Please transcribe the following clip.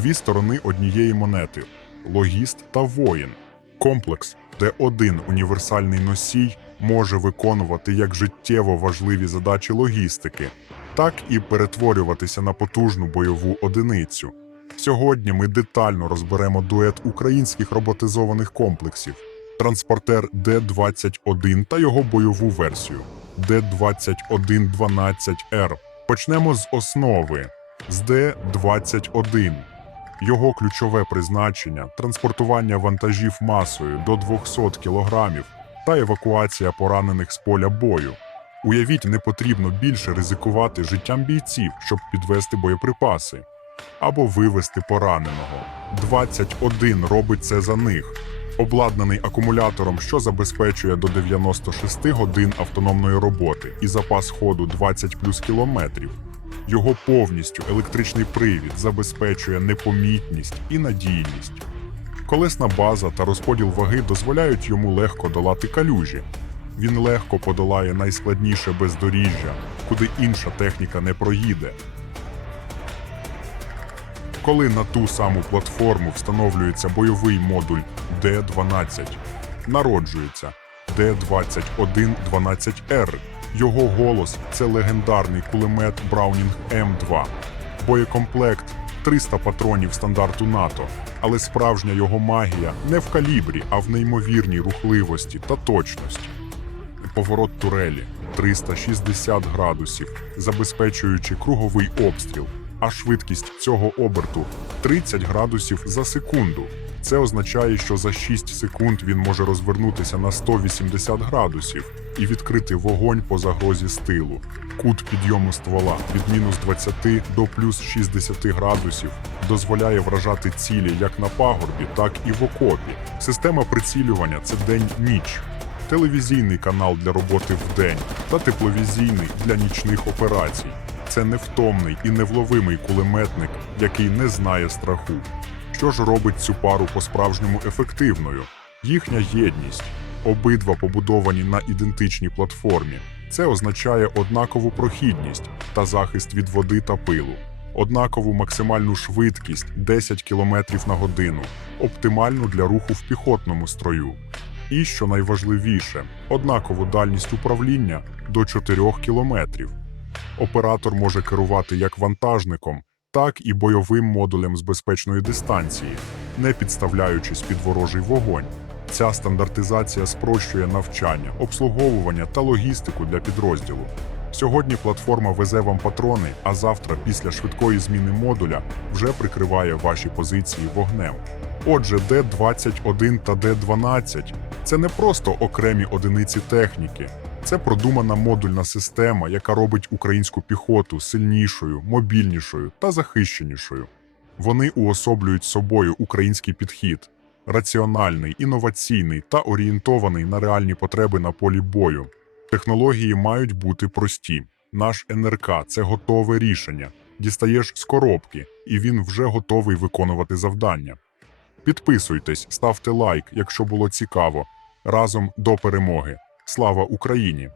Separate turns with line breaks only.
дві сторони однієї монети логіст та воїн. Комплекс, де один універсальний носій може виконувати як життєво важливі задачі логістики, так і перетворюватися на потужну бойову одиницю. Сьогодні ми детально розберемо дует українських роботизованих комплексів, транспортер Д-21 та його бойову версію Д-2112Р. Почнемо з основи з Д-21. Його ключове призначення транспортування вантажів масою до 200 кг та евакуація поранених з поля бою. Уявіть, не потрібно більше ризикувати життям бійців, щоб підвести боєприпаси або вивести пораненого. 21 робить це за них. Обладнаний акумулятором, що забезпечує до 96 годин автономної роботи і запас ходу 20 плюс кілометрів. Його повністю електричний привід забезпечує непомітність і надійність. Колесна база та розподіл ваги дозволяють йому легко долати калюжі. Він легко подолає найскладніше бездоріжжя, куди інша техніка не проїде. Коли на ту саму платформу встановлюється бойовий модуль Д-12, народжується Д-2112Р. Його голос це легендарний кулемет Браунінг М2. Боєкомплект 300 патронів стандарту НАТО, але справжня його магія не в калібрі, а в неймовірній рухливості та точності. Поворот турелі 360 градусів, забезпечуючи круговий обстріл, а швидкість цього оберту 30 градусів за секунду. Це означає, що за 6 секунд він може розвернутися на 180 градусів і відкрити вогонь по загрозі з тилу. Кут підйому ствола від мінус 20 до плюс 60 градусів дозволяє вражати цілі як на пагорбі, так і в окопі. Система прицілювання це день-ніч. Телевізійний канал для роботи вдень та тепловізійний для нічних операцій. Це невтомний і невловимий кулеметник, який не знає страху. Що ж робить цю пару по-справжньому ефективною? Їхня єдність. Обидва побудовані на ідентичній платформі. Це означає однакову прохідність та захист від води та пилу, однакову максимальну швидкість 10 км на годину, оптимальну для руху в піхотному строю. І, що найважливіше, однакову дальність управління до 4 кілометрів. Оператор може керувати як вантажником, так і бойовим модулем з безпечної дистанції, не підставляючись під ворожий вогонь. Ця стандартизація спрощує навчання, обслуговування та логістику для підрозділу. Сьогодні платформа везе вам патрони, а завтра, після швидкої зміни модуля, вже прикриває ваші позиції вогнем. Отже, Д-21 та Д-12 – це не просто окремі одиниці техніки, це продумана модульна система, яка робить українську піхоту сильнішою, мобільнішою та захищенішою. Вони уособлюють собою український підхід, раціональний, інноваційний та орієнтований на реальні потреби на полі бою. Технології мають бути прості. Наш НРК це готове рішення. Дістаєш з коробки, і він вже готовий виконувати завдання. Підписуйтесь, ставте лайк, якщо було цікаво. Разом до перемоги. Слава Україні!